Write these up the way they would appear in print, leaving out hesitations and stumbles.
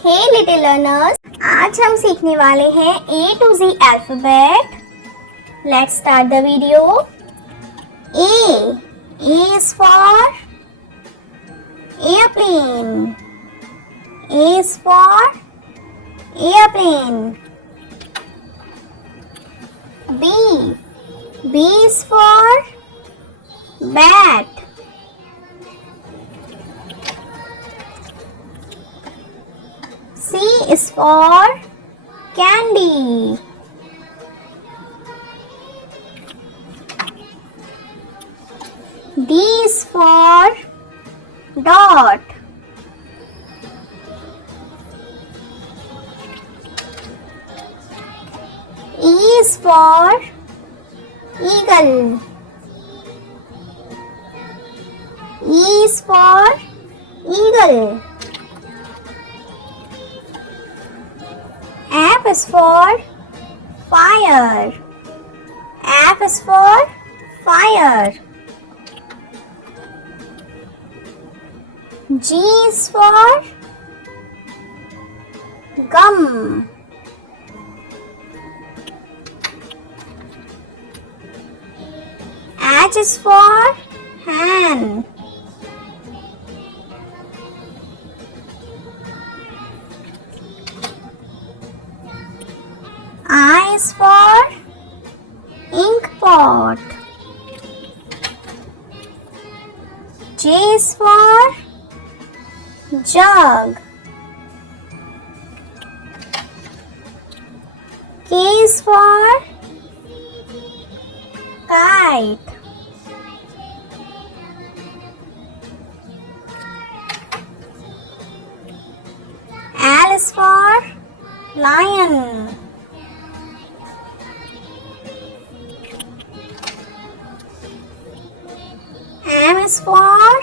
Hey little learners, आज हम सीखने वाले हैं A to Z alphabet. Let's start the video. A. A is for airplane. A is for airplane. B. B is for bat. C is for candy. D is for dot. E is for eagle. E is for eagle. F is for fire. F is for fire. G is for gum. H is for hand. I is for ink pot. J is for jug. K is for kite. L is for lion. M is for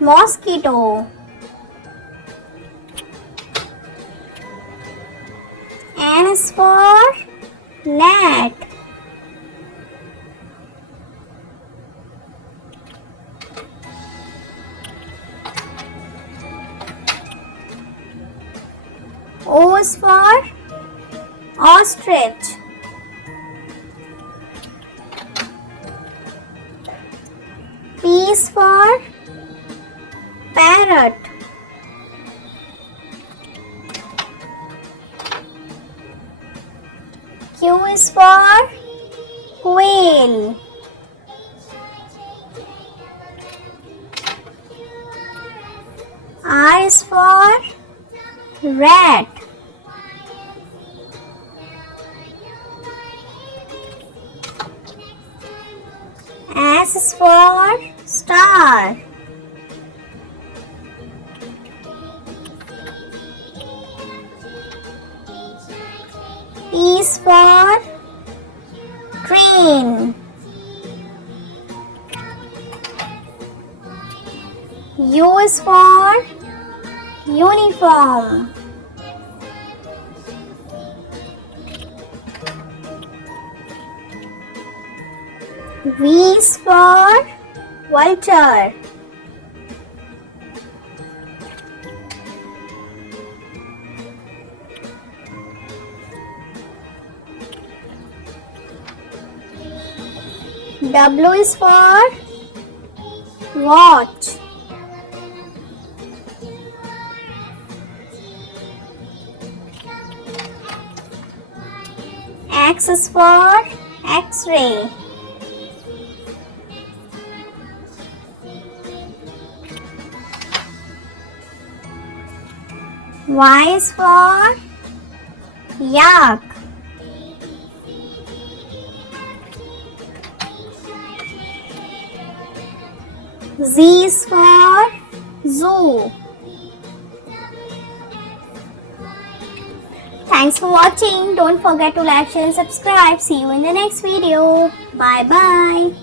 mosquito. N is for net. O is for ostrich. P is for parrot. Q is for quail. R is for rat. S is for star. T is for train. U is for uniform. V is for vulture. W is for watch. X is for X-ray. Y is for yak. Z is for zoo. Thanks for watching. Don't forget to like, share and subscribe. See you in the next video. Bye bye.